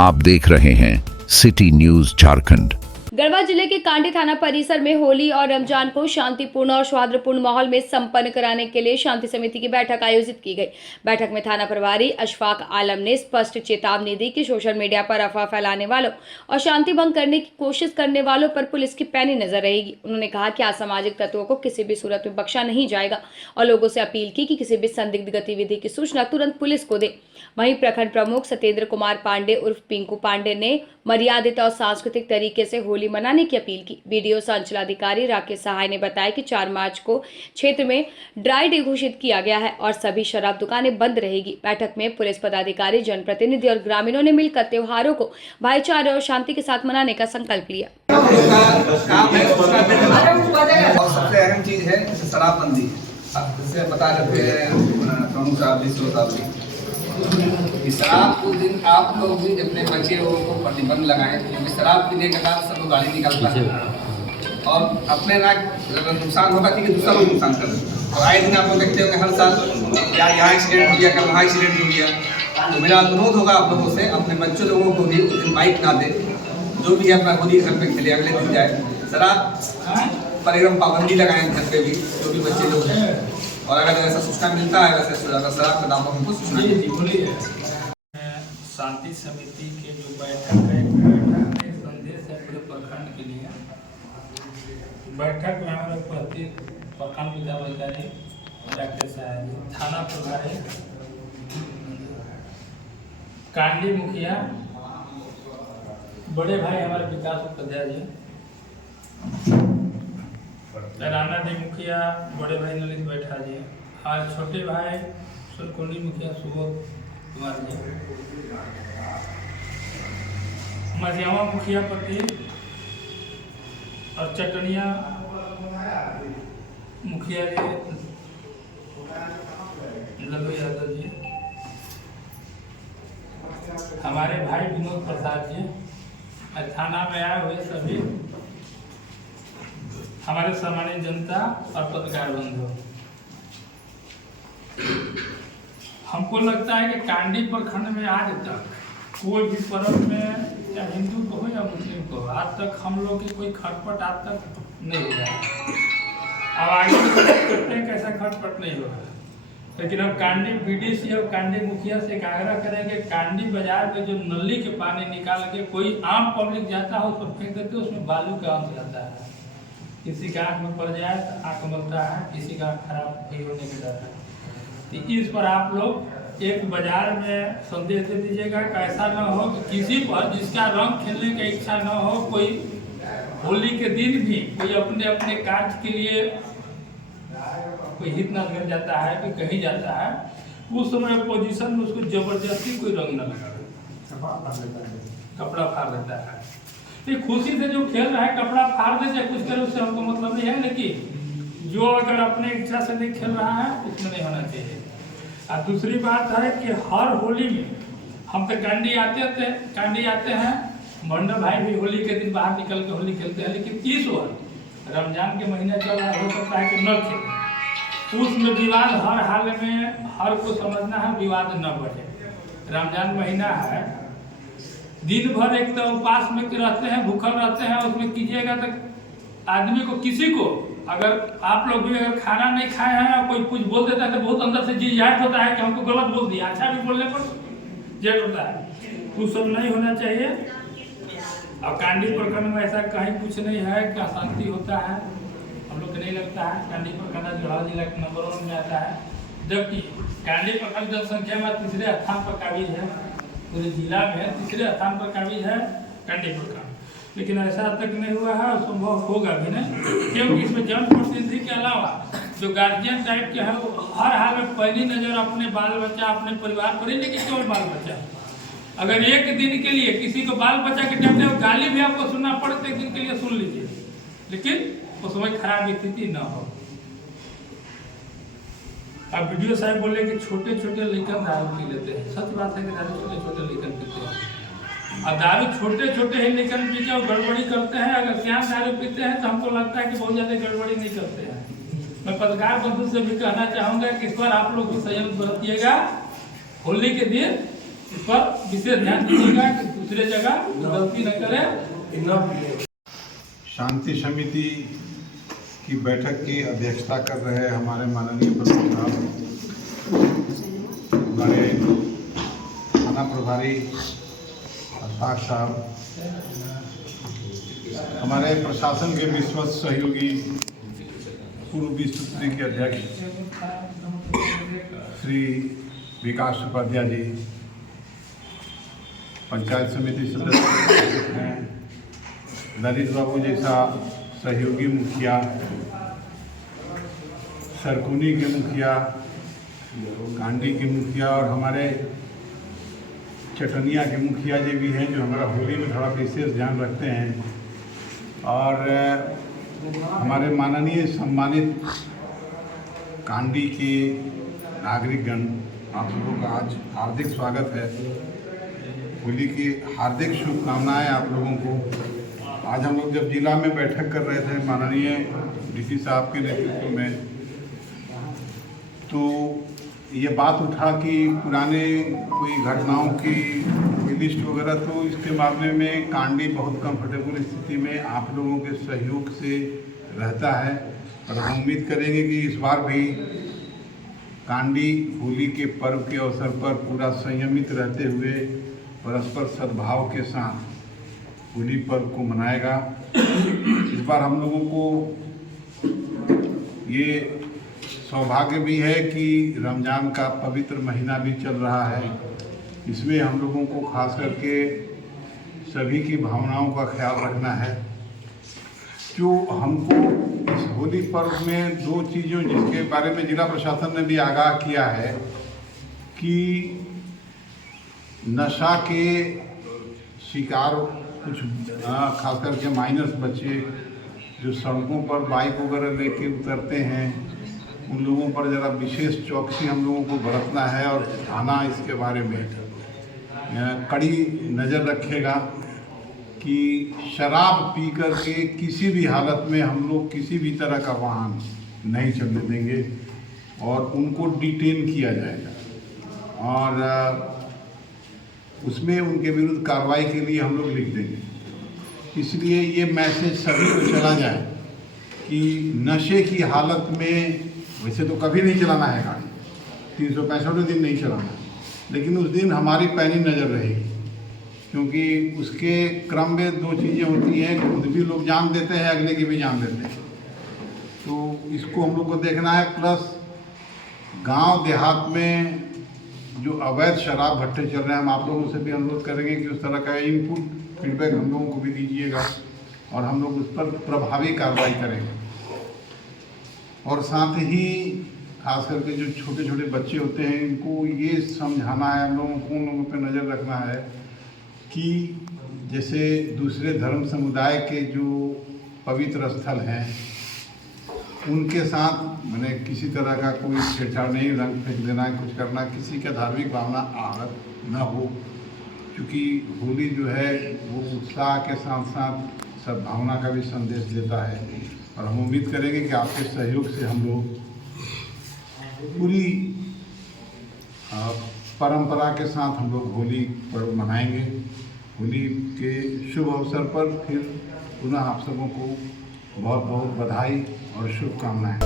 आप देख रहे हैं सिटी न्यूज झारखंड। गढ़वा जिले के कांडी थाना परिसर में होली और रमजान को शांतिपूर्ण और सौहार्दपूर्ण माहौल में संपन्न कराने के लिए शांति समिति की बैठक आयोजित की गई। बैठक में थाना प्रभारी अशफाक आलम ने स्पष्ट चेतावनी दी कि सोशल मीडिया पर अफवाह फैलाने वालों और शांति भंग करने की कोशिश करने वालों पर पुलिस की पैनी नजर रहेगी। उन्होंने कहा कि असामाजिक तत्वों को किसी भी सूरत में बख्शा नहीं जाएगा और लोगों से अपील की कि किसी भी संदिग्ध गतिविधि की सूचना तुरंत पुलिस को दे। वहीं प्रखंड प्रमुख सत्येंद्र कुमार पांडे उर्फ पिंकू पांडे ने मर्यादित और सांस्कृतिक तरीके से होली मनाने की अपील की। वीडियो संचालनाधिकारी राकेश सहाय ने बताया कि 4 मार्च को क्षेत्र में ड्राई डे घोषित किया गया है और सभी शराब दुकानें बंद रहेगी। बैठक में पुलिस पदाधिकारी, जनप्रतिनिधि और ग्रामीणों ने मिलकर त्योहारों को भाईचारे और शांति के साथ मनाने का संकल्प लिया। सबसे अहम चीज है शराबबंदी। इससे बता देते हैं प्रमुख साहब जी, शराब को दिन आप लोग भी अपने बच्चे को प्रतिबंध लगाएं, क्योंकि शराब पीने के बाद सब लोग गाली निकालता है और अपने ना नुकसान होगा कि दूसरा लोग नुकसान कर देगा। और आए दिन आप लोग देखते होंगे हर साल या यहाँ एक्सीडेंट हो गया, कल वहाँ एक्सीडेंट हो गया। तो मेरा अनुरोध होगा आप लोगों से, अपने बच्चों लोगों को भी उस दिन बाइक ना दे, जो भी अपना होली घर पे खेले अगले दिन जाए। शराब पर एकदम पाबंदी लगाएं घर पे भी, जो भी बच्चे लोग हैं। और अगर ऐसा सूचना मिलता है वैसे शराब का दाम हमको सूचना शांति समिति के जो बैठक है, एक संदेश है पूरे प्रखंड के लिए। बैठक में हमारे उपस्थित प्रखंड विकास अधिकारी राकेश सहाय जी, थाना प्रभारी कांडी मुखिया, बड़े भाई हमारे विकास उपाध्याय जी, राणा डी मुखिया, बड़े भाई ललित बैठा जी, और छोटे भाई सुरकुंडी मुखिया सुबोध कुमार जी, मझियावा मुखिया पति और चटनिया मुखिया जी लल्लू यादव जी, हमारे भाई विनोद प्रसाद जी, थाना में आए हुए सभी हमारे सामान्य जनता और पत्रकार बंधु। हमको लगता है कि कांडी प्रखंड में आज तक कोई भी पर्व में या हिंदू को हो या मुस्लिम को हो, आज तक हम लोग की कोई खटपट आज तक नहीं हुआ। अब आगे करते हैं कैसा खटपट नहीं होगा, लेकिन हम कांडी बीडीसी और कांडी मुखिया से एक आग्रह करेंगे, कांडी बाजार में जो नली के पानी निकाल के कोई आम पब्लिक जाता है उसको फेंक देते, उसमें बालू का अंश रहता है। किसी का आँख में पड़ जाए तो आँख मलता है, किसी का खराब भी होने के डर है। तो इस पर आप लोग एक बाजार में संदेश दे दीजिएगा कि ऐसा न हो कि किसी पर जिसका रंग खेलने की इच्छा न हो, कोई होली के दिन भी कोई अपने अपने कार्य के लिए कोई हित न कर जाता है, कोई कहीं जाता है, उस समय पोजीशन में उसको जबरदस्ती कोई रंग न लगा, कपड़ा फाड़ देता है। ये खुशी से जो खेल रहा है कपड़ा फाड़ दे चाहे कुछ करे, उससे हमको मतलब नहीं है, लेकिन जो अगर अपने इच्छा से नहीं खेल रहा है उसमें नहीं होना चाहिए। और दूसरी बात है कि हर होली में हम तो कांडी आते हैं, मंडल भाई भी होली के दिन बाहर निकल के होली खेलते हैं, लेकिन इस बार रमजान के महीने चल रहा है, हो सकता है कि न खेले, उसमें विवाद हर हाल में हर को समझना है, विवाद न बढ़े। रमजान महीना है, दिन भर एक तो उपास में रहते हैं, भूखल रहते हैं, उसमें कीजिएगा तो आदमी को किसी को अगर आप लोग भी अगर खाना नहीं खाए हैं और कोई कुछ बोल देता है तो बहुत अंदर से झिझाहट होता है कि हमको गलत बोल दिया, अच्छा भी बोलने पर जेल होता है। वो सब नहीं होना चाहिए। और कांडी प्रखंड में ऐसा कहीं कुछ नहीं है कि अशांति होता है, हम लोग को नहीं लगता है। कांडी प्रखंड जोड़ा जिला के नंबर 1 में आता है, जबकि कांडी प्रखंड जनसंख्या में 3रे स्थान पर काबिज है, पूरे जिला में 3रे स्थान पर काबिज है कांडी प्रखंड। लेकिन ऐसा तक नहीं हुआ है और संभव होगा भी नहीं, क्योंकि इसमें जनप्रतिनिधि के अलावा जो गार्जियन टाइप के हैं वो हर हाल में पहली नज़र अपने बाल बच्चा अपने परिवार पर ही, लेकिन केवल बाल बच्चा। अगर एक दिन के लिए किसी को बाल बच्चा के टाइम में गाली भी आपको सुनना पड़े तो एक दिन के लिए सुन लीजिए, लेकिन उस समय खराब स्थिति न हो। अब वीडियो साहब बोले कि छोटे छोटे लड़कन दारू पी लेते हैं, सच बात है कि दारू छोटे छोटे लड़कन पीते हैं, और दारू छोटे छोटे ही लड़कन पी के गड़बड़ी करते हैं। अगर सियान दारू पीते हैं तो हमको लगता है कि बहुत ज़्यादा गड़बड़ी नहीं करते हैं। मैं पत्रकार बंधु से भी कहना चाहूँगा कि इस पर आप लोग भी संयम बरतिएगा, होली के दिन इस पर विशेष ध्यान दीजिएगा कि दूसरे जगह गलती न करे। शांति समिति की बैठक की अध्यक्षता कर रहे हमारे माननीय प्रमुख साहब, हमारे थाना प्रभारी अशफाक साहब, हमारे प्रशासन के विश्वस्त सहयोगी पूर्व विश्व स्तरीय के अध्यक्ष श्री विकास उपाध्याय जी, पंचायत समिति सदस्य हैं, ललित बाबू जैसा सहयोगी मुखिया, सरकुनी के मुखिया, कांडी के मुखिया और हमारे चटनिया के मुखिया जी भी हैं जो हमारा होली में थोड़ा विशेष ध्यान रखते हैं। और हमारे माननीय सम्मानित कांडी के नागरिकगण, आप लोगों का आज हार्दिक स्वागत है। होली की हार्दिक शुभकामनाएं आप लोगों को। आज हम लोग जब जिला में बैठक कर रहे थे माननीय डीसी साहब के नेतृत्व में, तो ये बात उठा कि पुराने कोई घटनाओं की कोई लिस्ट वगैरह, तो इसके मामले में कांडी बहुत कंफर्टेबल स्थिति में आप लोगों के सहयोग से रहता है। और हम उम्मीद करेंगे कि इस बार भी कांडी होली के पर्व के अवसर पर पूरा संयमित रहते हुए परस्पर सद्भाव के साथ होली पर्व को मनाएगा। इस बार हम लोगों को ये सौभाग्य भी है कि रमज़ान का पवित्र महीना भी चल रहा है। इसमें हम लोगों को खास करके सभी की भावनाओं का ख्याल रखना है। जो हमको इस होली पर्व में दो चीज़ों जिसके बारे में जिला प्रशासन ने भी आगाह किया है कि नशा के शिकार कुछ खास करके माइनर्स बच्चे जो सड़कों पर बाइक वगैरह लेके उतरते हैं, उन लोगों पर ज़रा विशेष चौकसी हम लोगों को बरतना है। और थाना इसके बारे में कड़ी नज़र रखेगा कि शराब पी कर के किसी भी हालत में हम लोग किसी भी तरह का वाहन नहीं चलने देंगे और उनको डिटेन किया जाएगा और उसमें उनके विरुद्ध कार्रवाई के लिए हम लोग लिख देंगे। इसलिए ये मैसेज सभी को चला जाए कि नशे की हालत में वैसे तो कभी नहीं चलाना है गाड़ी, 365 दिन नहीं चलाना है, लेकिन उस दिन हमारी पैनी नज़र रहेगी, क्योंकि उसके क्रम में दो चीज़ें होती हैं, खुद भी लोग जान देते हैं, अगले की भी जान देते हैं। तो इसको हम लोग को देखना है। प्लस गांव देहात में जो अवैध शराब भट्टे चल रहे हैं, हम आप लोगों से भी अनुरोध करेंगे कि उस तरह का इनपुट फीडबैक हम लोगों को भी दीजिएगा और हम लोग उस पर प्रभावी कार्रवाई करेंगे। और साथ ही खास करके जो छोटे छोटे बच्चे होते हैं, इनको ये समझाना है हम लोगों को, उन लोगों पर नज़र रखना है कि जैसे दूसरे धर्म समुदाय के जो पवित्र स्थल हैं उनके साथ मैंने किसी तरह का कोई छेड़छाड़ नहीं, रंग फेंक देना, कुछ करना, किसी का धार्मिक भावना आहत न हो, क्योंकि होली जो है वो उत्साह के साथ साथ सद्भावना का भी संदेश देता है। और हम उम्मीद करेंगे कि आपके सहयोग से हम लोग पूरी परंपरा के साथ हम लोग होली पर्व मनाएंगे। होली के शुभ अवसर पर फिर पुनः आप सबों को बहुत बहुत बधाई और शुभकामनाएं।